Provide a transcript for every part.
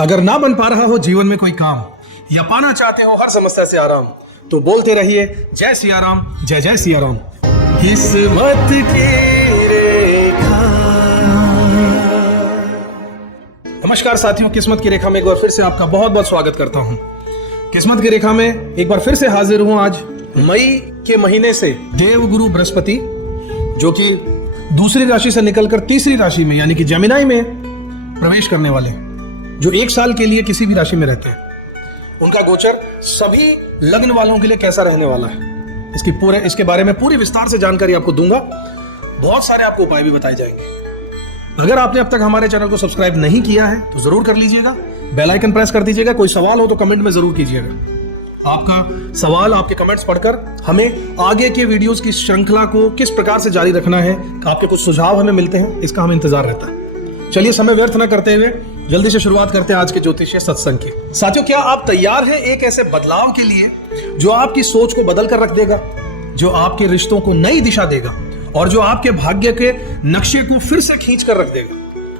अगर ना बन पा रहा हो जीवन में कोई काम या पाना चाहते हो हर समस्या से आराम, तो बोलते रहिए जय सिया राम, जय जय सिया राम। किस्मत की रेखा। नमस्कार साथियों, किस्मत की रेखा में एक बार फिर से आपका बहुत बहुत स्वागत करता हूं। किस्मत की रेखा में एक बार फिर से हाजिर हूं। आज मई के महीने से देवगुरु बृहस्पति, जो कि दूसरी राशि से निकलकर तीसरी राशि में यानी कि जेमिनी में प्रवेश करने वाले, जो एक साल के लिए किसी भी राशि में रहते हैं, उनका गोचर सभी लग्न वालों के लिए कैसा रहने वाला है, इसके बारे में पूरी विस्तार से जानकारी आपको दूंगा। बहुत सारे आपको उपाय भी बताए जाएंगे। अगर आपने अब तक हमारे चैनल को सब्सक्राइब नहीं किया है तो जरूर कर लीजिएगा, बेल आइकन प्रेस कर दीजिएगा। कोई सवाल हो तो कमेंट में जरूर कीजिएगा। आपका सवाल, आपके कमेंट्स पढ़कर हमें आगे के वीडियोस की श्रृंखला को किस प्रकार से जारी रखना है, आपके कुछ सुझाव हमें मिलते हैं, इसका हमें इंतजार रहता है। चलिए समय व्यर्थ न करते हुए जल्दी से शुरुआत करते हैं आज के ज्योतिषीय सत्संग की। साथियों, क्या आप तैयार हैं एक ऐसे बदलाव के लिए जो आपकी सोच को बदल कर रख देगा, जो आपके रिश्तों को नई दिशा देगा और जो आपके भाग्य के नक्शे को फिर से खींच कर रख देगा?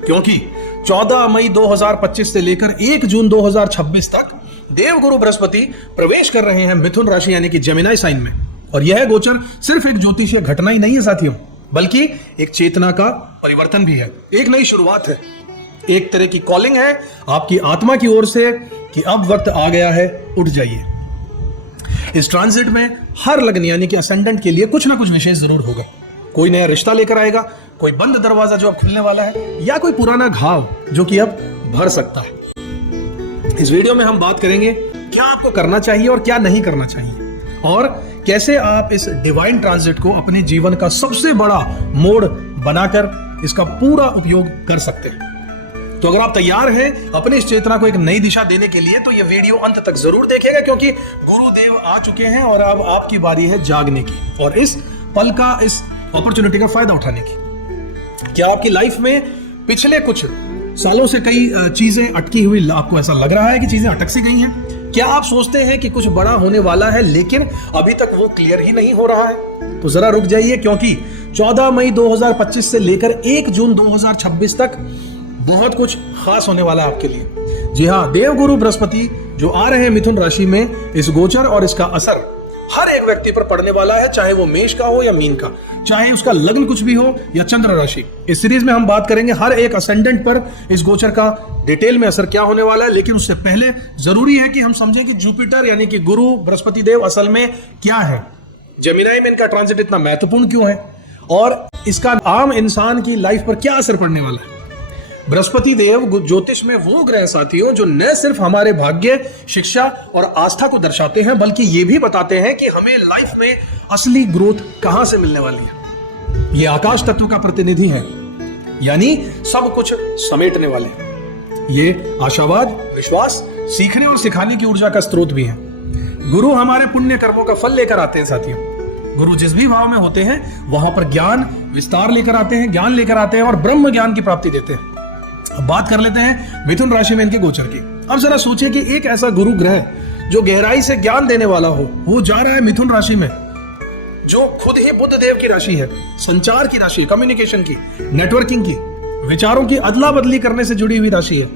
क्योंकि 14 मई 2025 से लेकर 1 जून 2026 तक देवगुरु बृहस्पति प्रवेश कर रहे हैं मिथुन राशि यानी कि जेमिनी साइन में। और यह गोचर सिर्फ एक ज्योतिषीय घटना ही नहीं है साथियों, बल्कि एक चेतना का परिवर्तन भी है, एक नई शुरुआत है, एक तरह की कॉलिंग है आपकी आत्मा की ओर से कि अब वक्त आ गया है, उठ जाइए। इस ट्रांजिट में हर लग्न यानी कि असेंडेंट के लिए कुछ ना कुछ विशेष जरूर होगा। कोई नया रिश्ता लेकर आएगा, कोई बंद दरवाजा जो अब खुलने वाला है, या कोई पुराना घाव जो कि अब भर सकता है। इस वीडियो में हम बात करेंगे क्या आपको करना चाहिए और क्या नहीं करना चाहिए, और कैसे आप इस डिवाइन ट्रांजिट को अपने जीवन का सबसे बड़ा मोड़ बनाकर इसका पूरा उपयोग कर सकते हैं। तो अगर आप तैयार हैं अपनी इस चेतना को एक नई दिशा देने के लिए, तो यह वीडियो अंत तक जरूर देखिएगा, क्योंकि गुरुदेव आ चुके हैं और अब आपकी बारी है जागने की और इस पल का, इस अपॉर्चुनिटी का फायदा उठाने की। क्या आपकी लाइफ में पिछले कुछ सालों से कई चीजें अटकी हुई, आपको ऐसा लग रहा है कि चीजें अटक सी गई हैं? क्या आप सोचते हैं कि कुछ बड़ा होने वाला है लेकिन अभी तक वो क्लियर ही नहीं हो रहा है? तो जरा रुक जाइए, क्योंकि 14 मई 2025 से लेकर 1 जून 2026 तक बहुत कुछ खास होने वाला है आपके लिए। जी हाँ, देवगुरु बृहस्पति जो आ रहे हैं मिथुन राशि में, इस गोचर और इसका असर हर एक व्यक्ति पर पड़ने वाला है, चाहे वो मेष का हो या मीन का, चाहे उसका लग्न कुछ भी हो या चंद्र राशि। इस सीरीज में हम बात करेंगे हर एक असेंडेंट पर इस गोचर का डिटेल में असर क्या होने वाला है। लेकिन उससे पहले जरूरी है कि हम समझें कि जुपिटर यानी कि गुरु बृहस्पति देव असल में क्या है, जेमिनी में इनका ट्रांजिट इतना महत्वपूर्ण क्यों है, और इसका आम इंसान की लाइफ पर क्या असर पड़ने वाला है। बृहस्पति देव ज्योतिष में वो ग्रह साथियों जो न सिर्फ हमारे भाग्य, शिक्षा और आस्था को दर्शाते हैं, बल्कि ये भी बताते हैं कि हमें लाइफ में असली ग्रोथ कहां से मिलने वाली है। ये आकाश तत्व का प्रतिनिधि है, यानी सब कुछ समेटने वाले हैं। ये आशावाद, विश्वास, सीखने और सिखाने की ऊर्जा का स्रोत भी है। गुरु हमारे पुण्य कर्मों का फल लेकर आते हैं साथियों। गुरु जिस भी भाव में होते हैं वहां पर ज्ञान विस्तार लेकर आते हैं, ज्ञान लेकर आते हैं और ब्रह्म ज्ञान की प्राप्ति देते हैं। अब बात कर लेते हैं मिथुन राशि में इनके गोचर की। अब जरा सोचिए कि एक ऐसा गुरु ग्रह जो गहराई से ज्ञान देने वाला हो, वो जा रहा है मिथुन राशि में, जो खुद ही बुध देव की राशि है, संचार की राशि, कम्युनिकेशन की, नेटवर्किंग की, विचारों की अदला बदली करने से जुड़ी हुई राशि है।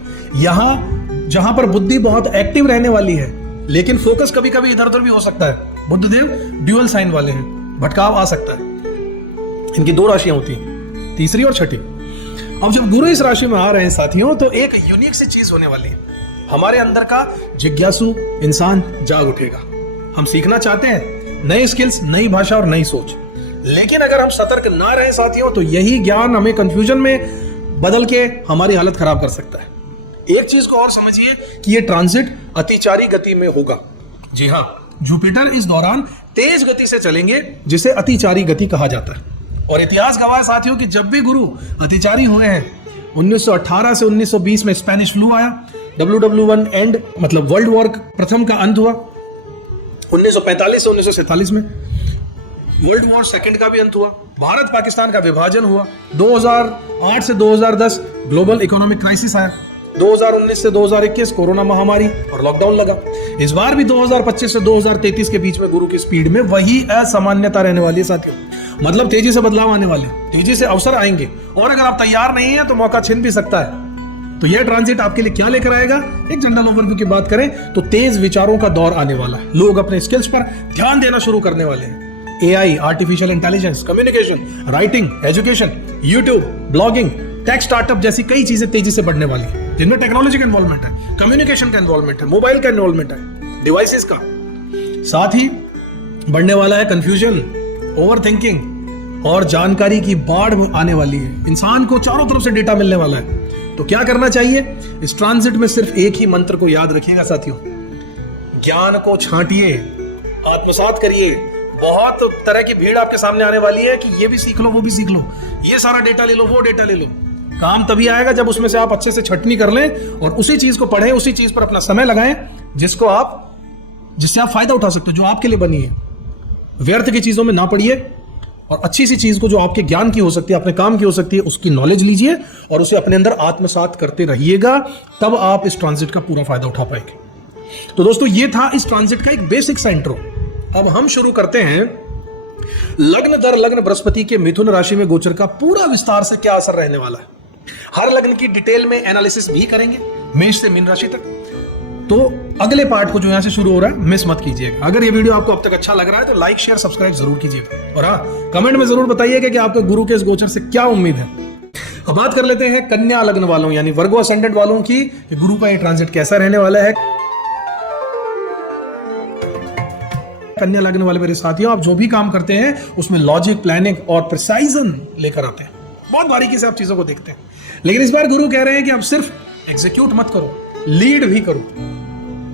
यहां जहां पर बुद्धि बहुत एक्टिव रहने वाली है, लेकिन फोकस कभी कभी इधर उधर भी हो सकता है। बुध देव ड्यूअल साइन वाले हैं, भटकाव आ सकता है। इनकी 2 राशियां होती हैं, तीसरी और छठी। अब जब गुरु इस राशि में आ रहे हैं साथियों, तो एक यूनिक सी चीज होने वाली है। हमारे अंदर का जिज्ञासु इंसान जाग उठेगा। हम सीखना चाहते हैं नई स्किल्स, नई भाषा और नई सोच, लेकिन अगर हम सतर्क ना रहे साथियों, तो यही ज्ञान हमें कंफ्यूजन में बदल के हमारी हालत खराब कर सकता है। एक चीज को और समझिए कि ये ट्रांजिट अतिचारी गति में होगा। जी हाँ, जुपिटर इस दौरान तेज गति से चलेंगे, जिसे अतिचारी गति कहा जाता है। और इतिहास गवाह साथियों कि जब भी गुरु अतिचारी हुए हैं, 1918 से 1920 में स्पेनिश फ्लू आया, WW1 एंड मतलब वर्ल्ड वॉर प्रथम का अंत हुआ, 1945 से 1947 में वर्ल्ड वॉर सेकंड का भी अंत हुआ, भारत पाकिस्तान का विभाजन हुआ, 2008 से 2010 ग्लोबल इकोनॉमिक क्राइसिस आया, 2019 से 2021 कोरोना महामारी और लॉकडाउन लगा। इस बार भी 2025 से 2033 के बीच में गुरु की स्पीड में वही असामान्यता रहने वाली है साथियों। मतलब तेजी से बदलाव आने वाले, तेजी से अवसर आएंगे, और अगर आप तैयार नहीं हैं तो मौका छिन भी सकता है। तो यह ट्रांजिट आपके लिए क्या लेकर आएगा? एक जनरल ओवरव्यू की बात करें तो तेज विचारों का दौर आने वाला है। लोग अपने स्किल्स पर ध्यान देना शुरू करने वाले हैं। AI, artificial intelligence, communication, writing, education, YouTube, blogging, tech startup जैसी कई चीजें तेजी से बढ़ने वाली है, जिनमें टेक्नोलॉजी का इन्वॉल्वमेंट है, कम्युनिकेशन का इन्वॉल्वमेंट है, मोबाइल का इन्वॉल्वमेंट है, डिवाइसेस का। साथ ही बढ़ने वाला है कंफ्यूजन, ओवरथिंकिंग और जानकारी की बाढ़ आने वाली है। इंसान को चारों तरफ से डेटा मिलने वाला है। तो क्या करना चाहिए? इस ट्रांजिट में सिर्फ एक ही मंत्र को याद रखिएगा साथियों, ज्ञान को छांटिए, आत्मसात करिए। बहुत तरह की भीड़ आपके सामने आने वाली है कि ये भी सीख लो, वो भी सीख लो, ये सारा डेटा ले लो, वो डेटा ले लो। काम तभी आएगा जब उसमें से आप अच्छे से छटनी कर लें और उसी चीज को पढ़ें, उसी चीज पर अपना समय लगाएं जिससे आप फायदा उठा सकते हो, जो आपके लिए बनी है। व्यर्थ की चीजों में ना पड़िए और अच्छी सी चीज को जो आपके ज्ञान की हो सकती है, अपने काम की हो सकती है, उसकी नॉलेज लीजिए और उसे अपने अंदर आत्मसात करते रहिएगा। तब आप इस ट्रांजिट का पूरा फायदा उठा पाएंगे। तो दोस्तों, ये था इस ट्रांजिट का एक बेसिक सा इंट्रो। अब हम शुरू करते हैं लग्न दर लग्न बृहस्पति के मिथुन राशि में गोचर का पूरा विस्तार से क्या असर रहने वाला है। हर लग्न की डिटेल में एनालिसिस भी करेंगे, मेष से मीन राशि तक। तो अगले पार्ट को जो यहां से शुरू हो रहा है, मिस मत कीजिएगा। अगर ये वीडियो आपको अब तक अच्छा लग रहा है तो लाइक, शेयर, सब्सक्राइब जरूर कीजिएगा और हाँ, कमेंट में जरूर बताइएगा कि आपको गुरु के इस गोचर से क्या उम्मीद है। अब बात कर लेते हैं कन्या लग्न वालों यानी वर्गो असेंडेंट वालों की, गुरु का ये ट्रांजिट कैसा रहने वाला है। कन्या लग्न वाले मेरे साथियों, आप जो भी काम करते हैं उसमें लॉजिक, प्लानिंग और प्रिसाइजन लेकर आते हैं। बहुत बारीकी से आप चीजों को देखते हैं। लेकिन इस बार गुरु कह रहे हैं कि आप सिर्फ एग्जीक्यूट मत करो, लीड भी करो।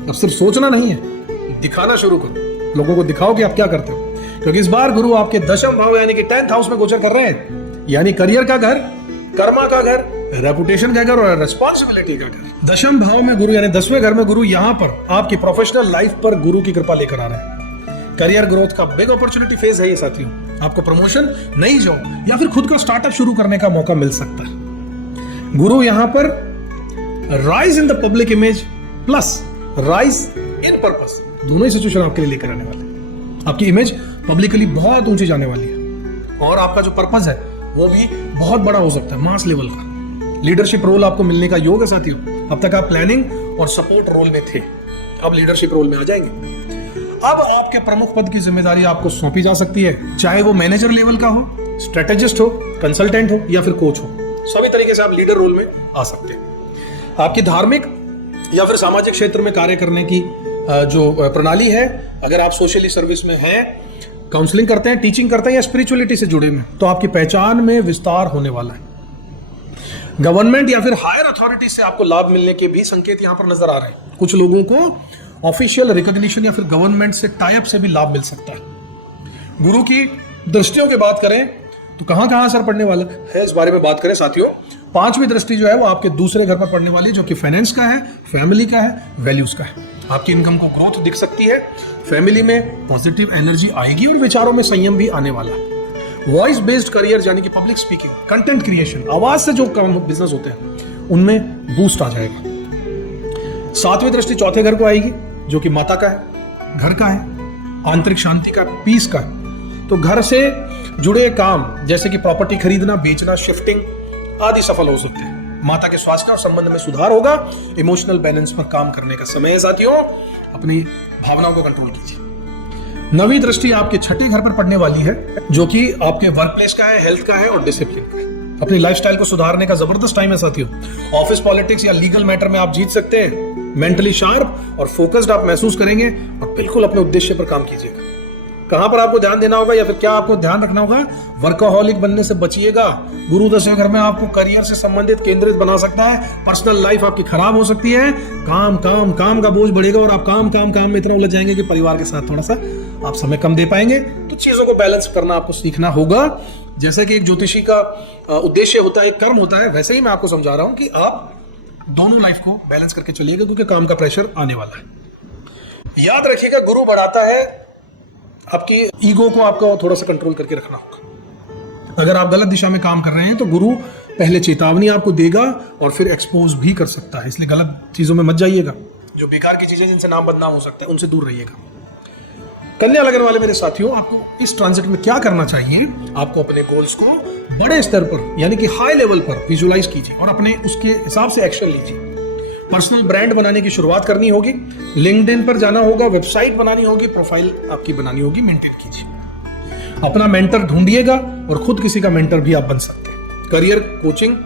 अब सिर्फ सोचना नहीं है, दिखाना शुरू करो। लोगों को दिखाओ कि आप क्या करते हो, क्योंकि इस बार गुरु आपके दशम भाव यानी कि 10th हाउस में गोचर कर रहे हैं, यानी करियर का घर, कर्मा का घर, रेपुटेशन का घर और रेस्पॉन्सिबिलिटी का घर। दशम भाव में गुरु यानी 10वें घर में गुरु यहां पर आपकी प्रोफेशनल लाइफ पर गुरु की कृपा लेकर आ रहे हैं। करियर ग्रोथ का बिग अपॉर्चुनिटी फेज है ये साथियों। आपको प्रमोशन, नई जॉब या फिर खुद का स्टार्टअप शुरू करने का मौका मिल सकता है। गुरु यहां पर rise in the public image plus rise in purpose, दोनों ही सिचुएशन आपके लिए लेकर आने वाले। आपकी इमेज पब्लिकली बहुत ऊंची जाने वाली है और आपका जो पर्पस है वो भी बहुत बड़ा हो सकता है, मास लेवल का। लीडरशिप रोल आपको मिलने का योग है साथियों। अब तक आप प्लानिंग और सपोर्ट रोल में थे, अब लीडरशिप रोल में आ जाएंगे। अब आपके प्रमुख पद की जिम्मेदारी आपको सौंपी जा सकती है, चाहे वो मैनेजर लेवल का हो, स्ट्रेटेजिस्ट हो, कंसल्टेंट हो या फिर कोच हो। सभी तरीके से आप लीडर रोल में आ सकते हैं। आपकी धार्मिक या फिर सामाजिक क्षेत्र में कार्य करने की जो प्रणाली है, अगर आप सोशली सर्विस में हैं, काउंसलिंग करते हैं, टीचिंग करते हैं या स्पिरिचुअलिटी से जुड़े में, तो आपकी पहचान में विस्तार होने वाला है। गवर्नमेंट या फिर हायर अथॉरिटी से आपको लाभ मिलने के भी संकेत यहां पर नजर आ रहे हैं। कुछ लोगों को ऑफिशियल रिकॉग्निशन या फिर गवर्नमेंट से टाई अप से भी लाभ मिल सकता है। गुरु की दृष्टियों की बात करें तो कहां कहां असर पड़ने वाला है, इस बारे में बात करें साथियों। 5वीं दृष्टि जो है वो आपके दूसरे घर पर पड़ने वाली है, जो कि फाइनेंस का है, फैमिली का है, वैल्यूज का है। आपकी इनकम को ग्रोथ दिख सकती है, फैमिली में पॉजिटिव एनर्जी आएगी और विचारों में संयम भी आने वाला है। वॉइस बेस्ड करियर यानी कि पब्लिक स्पीकिंग, कंटेंट क्रिएशन, आवाज से जो काम बिजनेस होते हैं उनमें बूस्ट आ जाएगा। 7वीं दृष्टि चौथे घर को आएगी, जो कि माता का है, घर का है, आंतरिक शांति का, पीस का है। तो घर से जुड़े काम जैसे कि प्रॉपर्टी खरीदना, बेचना, शिफ्टिंग आदि सफल हो सकते हैं। माता के स्वास्थ्य और संबंध में सुधार होगा। इमोशनल बैलेंस पर काम करने का समय है साथियों। अपनी भावनाओं को कंट्रोल कीजिए। 9वीं दृष्टि आपके छठे घर पर पड़ने वाली है, जो कि आपके वर्क प्लेस का है, हेल्थ का है और डिसिप्लिन का है। अपनी लाइफस्टाइल को सुधारने का जबरदस्त टाइम है साथियों। ऑफिस पॉलिटिक्स या लीगल मैटर में आप जीत सकते हैं। मेंटली शार्प और फोकस्ड आप महसूस करेंगे और बिल्कुल अपने उद्देश्य पर काम कीजिएगा। कहां पर आपको ध्यान देना होगा या फिर क्या आपको ध्यान रखना होगा? वर्कहोलिक बनने से बचिएगा। गुरु 10वें घर में आपको करियर से संबंधित केंद्रित बना सकता है। पर्सनल लाइफ आपकी खराब हो सकती है। काम काम काम का बोझ बढ़ेगा और आप काम काम काम में इतना उलझ जाएंगे कि परिवार के साथ थोड़ा सा आप समय कम दे पाएंगे। तो चीजों को बैलेंस करना आपको सीखना होगा। जैसे कि एक ज्योतिषी का उद्देश्य होता है, एक कर्म होता है, वैसे ही मैं आपको समझा रहा हूं कि आप दोनों लाइफ को बैलेंस करके चलिएगा, क्योंकि काम का प्रेशर आने वाला है। याद रखिएगा, गुरु बढ़ाता है आपकी ईगो को, आपको थोड़ा सा कंट्रोल करके रखना होगा। अगर आप गलत दिशा में काम कर रहे हैं तो गुरु पहले चेतावनी आपको देगा और फिर एक्सपोज भी कर सकता है। इसलिए गलत चीजों में मत जाइएगा। जो बेकार की चीजें जिनसे नाम बदनाम हो सकते हैं उनसे दूर रहिएगा। कन्या लगन वाले मेरे साथियों, आपको इस ट्रांजिट में क्या करना चाहिए? आपको अपने गोल्स को बड़े स्तर पर यानी कि हाई लेवल पर विजुलाइज कीजिए और अपने उसके हिसाब से एक्शन लीजिए। पर्सनल ब्रांड बनाने की शुरुआत करनी होगी, लिंक्डइन पर जाना होगा, वेबसाइट बनानी होगी, प्रोफाइल आपकी बनानी होगी, मेंटेन कीजिए। अपना मेंटर ढूंढिएगा और खुद किसी का मेंटर भी आप बन सकते हैं। करियर कोचिंग,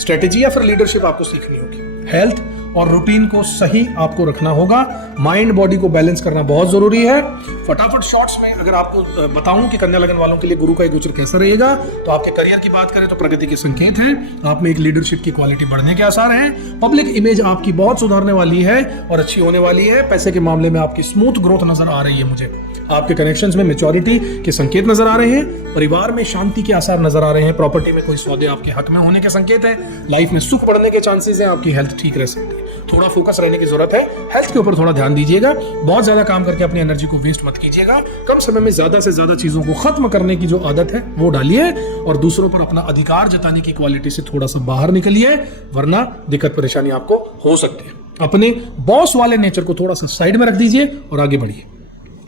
स्ट्रेटेजी या फिर लीडरशिप आपको सीखनी होगी। हेल्थ और रूटीन को सही आपको रखना होगा। माइंड बॉडी को बैलेंस करना बहुत जरूरी है। फटाफट शॉर्ट्स में अगर आपको बताऊं कि कन्या लगन वालों के लिए गुरु का गोचर कैसा रहेगा, तो आपके करियर की बात करें तो प्रगति के संकेत हैं। आप में एक लीडरशिप की क्वालिटी बढ़ने के आसार हैं। पब्लिक इमेज आपकी बहुत सुधारने वाली है और अच्छी होने वाली है। पैसे के मामले में आपकी स्मूथ ग्रोथ नजर आ रही है मुझे। आपके कनेक्शंस में मैच्योरिटी के संकेत नजर आ रहे हैं। परिवार में शांति के आसार नजर आ रहे हैं। प्रॉपर्टी में कोई सौदे आपके हक में होने के संकेत हैं। लाइफ में सुख बढ़ने के चांसेस हैं। आपकी हेल्थ ठीक रह सकती है। थोड़ा फोकस रहने की जरूरत है। हेल्थ के ऊपर थोड़ा ध्यान दीजिएगा। बहुत ज्यादा काम करके अपनी एनर्जी को वेस्ट मत कीजिएगा। कम समय में ज्यादा से ज्यादा चीजों को खत्म करने की जो आदत है वो डालिए और दूसरों पर अपना अधिकार जताने की क्वालिटी से थोड़ा सा बाहर निकलिए, वरना दिक्कत परेशानी आपको हो सकती है। अपने बॉस वाले नेचर को थोड़ा सा साइड में रख दीजिए और आगे बढ़िए।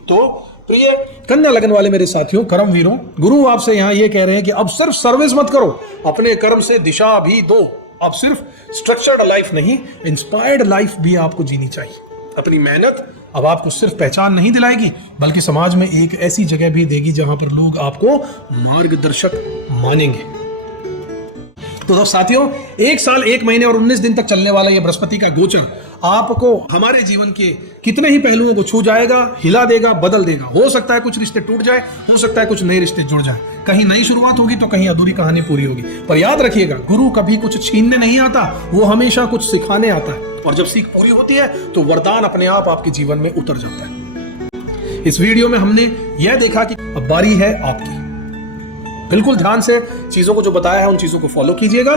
तो प्रिय कन्या लगन वाले मेरे साथियों, कर्म वीरों, गुरु आपसे यहां ये कह रहे हैं कि अब सिर्फ सर्विस मत करो, अपने कर्म से दिशा भी दो। अब सिर्फ स्ट्रक्चर्ड लाइफ नहीं, इंस्पायर्ड लाइफ भी आपको जीनी चाहिए। अपनी मेहनत अब आपको सिर्फ पहचान नहीं दिलाएगी, बल्कि समाज में एक ऐसी जगह भी देगी जहां पर लोग आपको मार्गदर्शक मानेंगे। तो साथियों, 1 साल 1 महीने और 19 दिन तक चलने वाला यह बृहस्पति का गोचर आपको हमारे जीवन के कितने ही पहलुओं को छू जाएगा, हिला देगा, बदल देगा। हो सकता है कुछ रिश्ते टूट जाए, हो सकता है कुछ नए रिश्ते जुड़ जाए, कहीं नई शुरुआत होगी तो कहीं अधूरी कहानी पूरी होगी। पर याद रखिएगा, गुरु कभी कुछ छीनने नहीं आता, वो हमेशा कुछ सिखाने आता है। और जब सीख पूरी होती है तो वरदान अपने आप आपके जीवन में उतर जाता है। इस वीडियो में हमने यह देखा कि अब बारी है आपकी। बिल्कुल ध्यान से चीजों को जो बताया है उन चीजों को फॉलो कीजिएगा।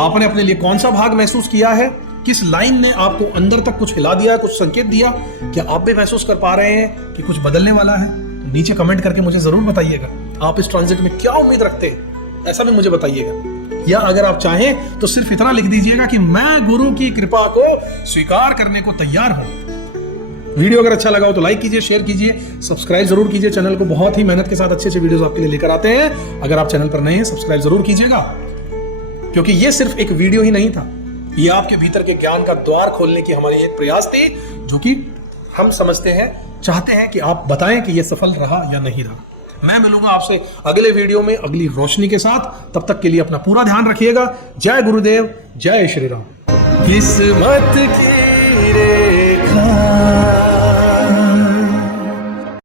आपने अपने लिए कौन सा भाग महसूस किया है, किस लाइन ने आपको अंदर तक कुछ हिला दिया, कुछ संकेत दिया, क्या आप भी महसूस कर पा रहे हैं कि कुछ बदलने वाला है? तो नीचे कमेंट करके मुझे जरूर बताइएगा। आप इस ट्रांजिट में क्या उम्मीद रखते हैं, ऐसा भी मुझे बताइएगा। या अगर आप चाहें तो सिर्फ इतना लिख दीजिएगा कि मैं गुरु की कृपा को स्वीकार करने को तैयार हूं। वीडियो अगर अच्छा लगा हो तो लाइक कीजिए, शेयर कीजिए, सब्सक्राइब जरूर कीजिए चैनल को। बहुत ही मेहनत के साथ अच्छे वीडियोस आपके लिए लेकर आते हैं। अगर आप चैनल पर नए हैं, सब्सक्राइब जरूर कीजिएगा, क्योंकि ये सिर्फ एक वीडियो ही नहीं था, ये आपके भीतर के ज्ञान का द्वार खोलने की हमारी एक प्रयास थी, जो कि हम समझते हैं, चाहते हैं कि आप बताएं कि ये सफल रहा या नहीं रहा। मैं मिलूंगा आपसे अगले वीडियो में अगली रोशनी के साथ। तब तक के लिए अपना पूरा ध्यान रखिएगा। जय गुरुदेव, जय श्री राम। किस्मत की रेखा